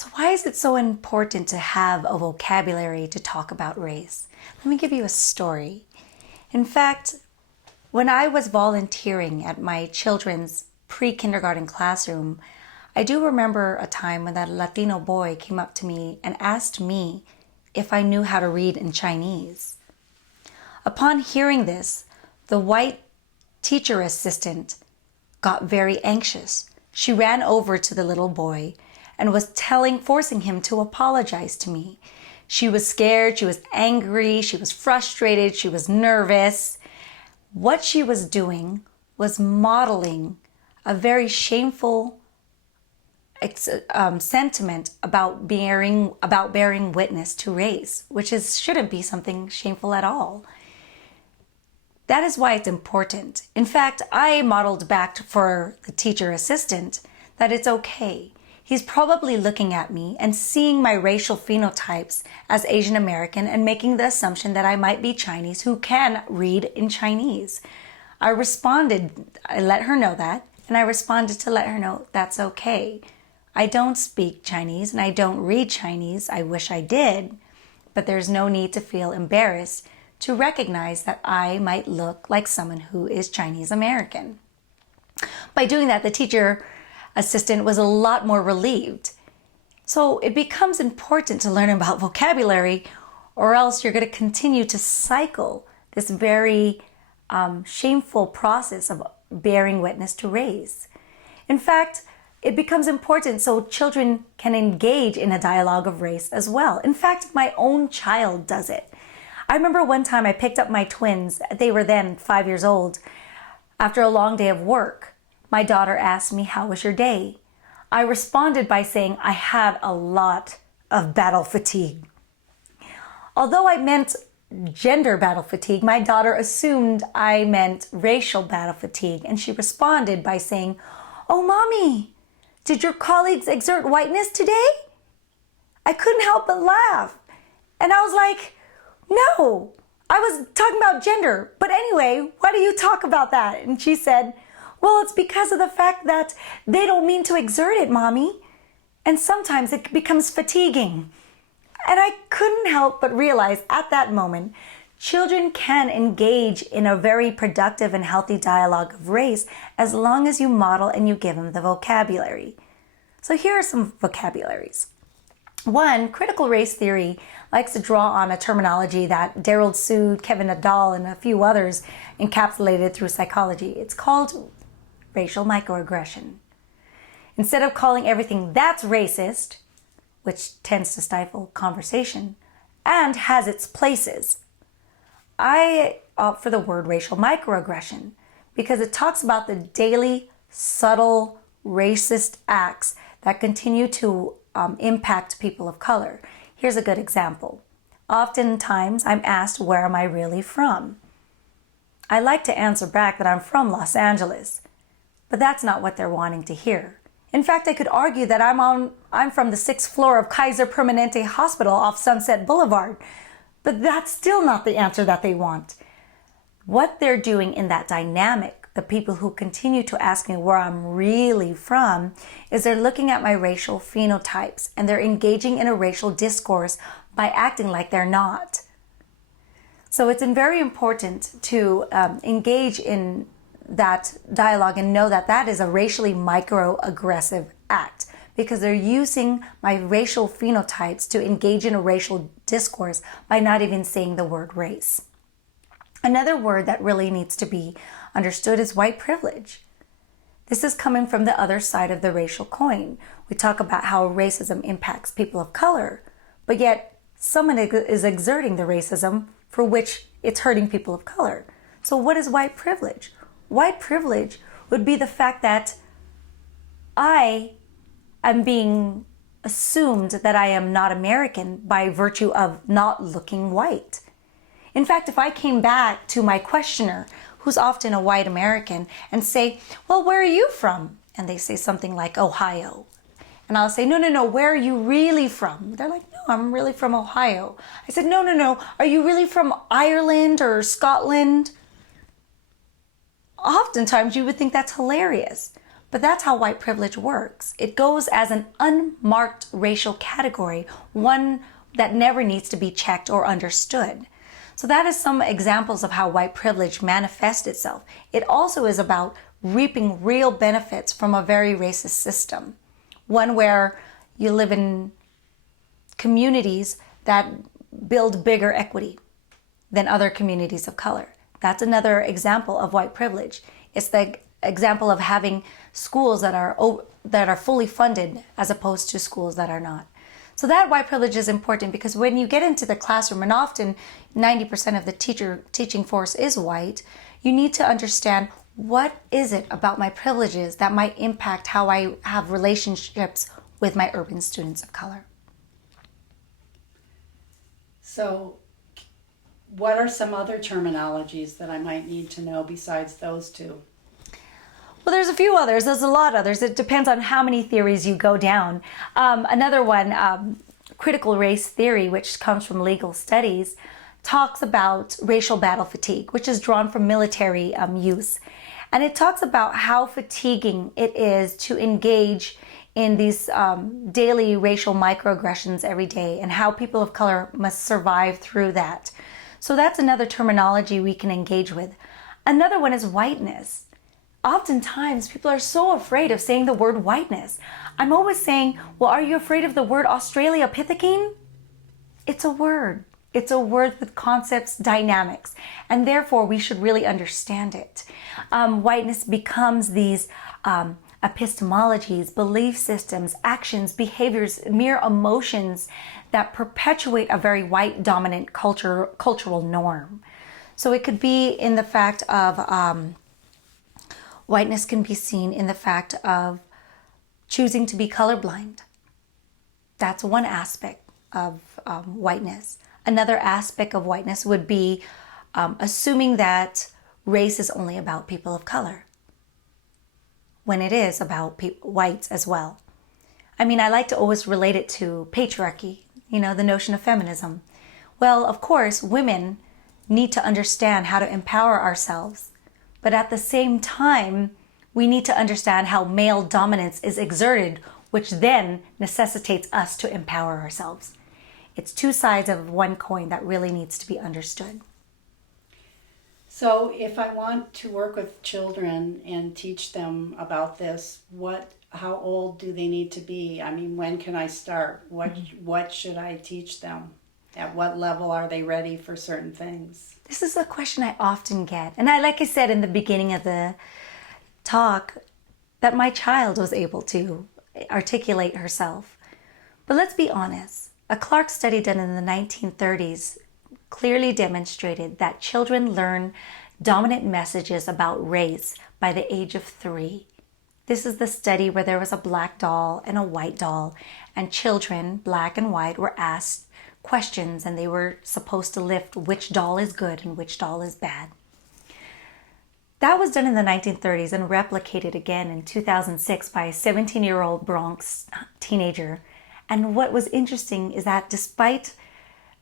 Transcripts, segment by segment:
So why is it so important to have a vocabulary to talk about race? Let me give you a story. In fact, when I was volunteering at my children's pre-kindergarten classroom, I do remember a time when that Latino boy came up to me and asked me if I knew how to read in Chinese. Upon hearing this, the white teacher assistant got very anxious. She ran over to the little boy and was forcing him to apologize to me. She was scared, she was angry, she was frustrated, she was nervous. What she was doing was modeling a very shameful sentiment about bearing witness to race, which shouldn't be something shameful at all. That is why it's important. In fact, I modeled back for the teacher assistant that it's okay. He's probably looking at me and seeing my racial phenotypes as Asian American and making the assumption that I might be Chinese who can read in Chinese. I let her know that, and I responded to let her know that's okay. I don't speak Chinese and I don't read Chinese. I wish I did, but there's no need to feel embarrassed to recognize that I might look like someone who is Chinese American. By doing that, the teacher assistant was a lot more relieved. So it becomes important to learn about vocabulary, or else you're going to continue to cycle this very shameful process of bearing witness to race. In fact, it becomes important so children can engage in a dialogue of race as well. In fact, my own child does it. I remember one time I picked up my twins. They were then 5 years old. After a long day of work, my daughter asked me, "How was your day?" I responded by saying I had a lot of battle fatigue. Although I meant gender battle fatigue, my daughter assumed I meant racial battle fatigue, and she responded by saying, "Oh, Mommy, did your colleagues exert whiteness today?" I couldn't help but laugh. And I was like, "No, I was talking about gender. But anyway, why do you talk about that?" And she said, "Well, it's because of the fact that they don't mean to exert it, Mommy. And sometimes it becomes fatiguing." And I couldn't help but realize at that moment, children can engage in a very productive and healthy dialogue of race as long as you model and you give them the vocabulary. So here are some vocabularies. One, critical race theory likes to draw on a terminology that Daryl Sood, Kevin Nadal, and a few others encapsulated through psychology. It's called racial microaggression. Instead of calling everything that's racist, which tends to stifle conversation and has its places, I opt for the word racial microaggression because it talks about the daily, subtle, racist acts that continue to impact people of color. Here's a good example. Oftentimes, I'm asked, where am I really from? I like to answer back that I'm from Los Angeles, but that's not what they're wanting to hear. In fact, I could argue that I'm from the 6th floor of Kaiser Permanente Hospital off Sunset Boulevard, but that's still not the answer that they want. What they're doing in that dynamic, the people who continue to ask me where I'm really from, is they're looking at my racial phenotypes and they're engaging in a racial discourse by acting like they're not. So it's very important to engage in that dialogue and know that that is a racially microaggressive act because they're using my racial phenotypes to engage in a racial discourse by not even saying the word race. Another word that really needs to be understood is white privilege. This is coming from the other side of the racial coin. We talk about how racism impacts people of color, but yet someone is exerting the racism for which it's hurting people of color. So what is white privilege? White privilege would be the fact that I am being assumed that I am not American by virtue of not looking white. In fact, if I came back to my questioner, who's often a white American, and say, "Well, where are you from?" And they say something like Ohio. And I'll say, no, where are you really from? They're like, "No, I'm really from Ohio." I said, no, are you really from Ireland or Scotland? Oftentimes you would think that's hilarious. But that's how white privilege works. It goes as an unmarked racial category, one that never needs to be checked or understood. So that is some examples of how white privilege manifests itself. It also is about reaping real benefits from a very racist system, one where you live in communities that build bigger equity than other communities of color. That's another example of white privilege. It's the example of having schools that are fully funded as opposed to schools that are not. So that white privilege is important because when you get into the classroom, and often 90% of the teaching force is white, you need to understand, what is it about my privileges that might impact how I have relationships with my urban students of color? So what are some other terminologies that I might need to know besides those two? Well, there's a few others. There's a lot of others. It depends on how many theories you go down. Another one, critical race theory, which comes from legal studies, talks about racial battle fatigue, which is drawn from military use. And it talks about how fatiguing it is to engage in these daily racial microaggressions every day, and how people of color must survive through that. So that's another terminology we can engage with. Another one is whiteness. Oftentimes, people are so afraid of saying the word whiteness. I'm always saying, well, are you afraid of the word Australopithecine? It's a word. It's a word with concepts, dynamics, and therefore we should really understand it. Whiteness becomes these epistemologies, belief systems, actions, behaviors, mere emotions that perpetuate a very white dominant cultural norm. So it could be in the fact of whiteness can be seen in the fact of choosing to be colorblind. That's one aspect of whiteness. Another aspect of whiteness would be assuming that race is only about people of color, when it is about whites as well. I mean, I like to always relate it to patriarchy, the notion of feminism. Well, of course, women need to understand how to empower ourselves. But at the same time, we need to understand how male dominance is exerted, which then necessitates us to empower ourselves. It's two sides of one coin that really needs to be understood. So if I want to work with children and teach them about this, how old do they need to be? I mean, when can I start? What should I teach them? At what level are they ready for certain things? This is a question I often get. And like I said in the beginning of the talk, that my child was able to articulate herself. But let's be honest. A Clark study done in the 1930s clearly demonstrated that children learn dominant messages about race by the age of 3. This is the study where there was a black doll and a white doll, and children, black and white, were asked questions, and they were supposed to lift which doll is good and which doll is bad. That was done in the 1930s and replicated again in 2006 by a 17-year-old Bronx teenager. And what was interesting is that despite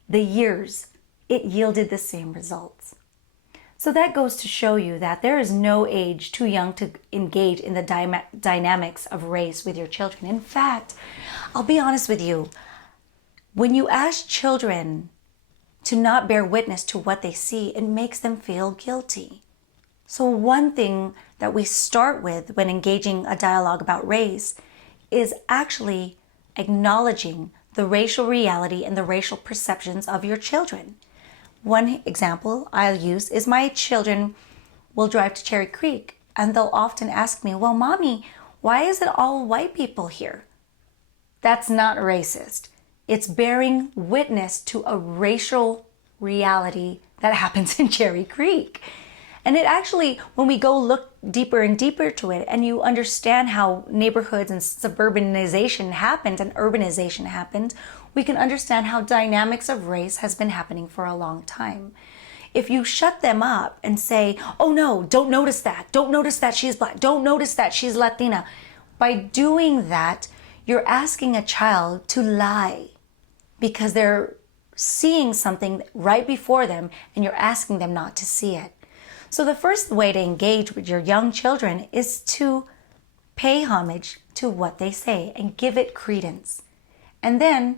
the years, it yielded the same results. So that goes to show you that there is no age too young to engage in the dynamics of race with your children. In fact, I'll be honest with you, when you ask children to not bear witness to what they see, it makes them feel guilty. So one thing that we start with when engaging a dialogue about race is actually acknowledging the racial reality and the racial perceptions of your children. One example I'll use is my children will drive to Cherry Creek, and they'll often ask me, well, Mommy, why is it all white people here? That's not racist. It's bearing witness to a racial reality that happens in Cherry Creek. And it actually, when we go look deeper and deeper to it, and you understand how neighborhoods and suburbanization happened and urbanization happened, we can understand how dynamics of race has been happening for a long time. If you shut them up and say, oh no, don't notice that she's black, don't notice that she's Latina, by doing that, you're asking a child to lie because they're seeing something right before them and you're asking them not to see it. So the first way to engage with your young children is to Pay homage to what they say and give it credence. And then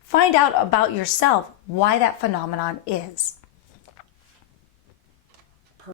find out about yourself why that phenomenon is.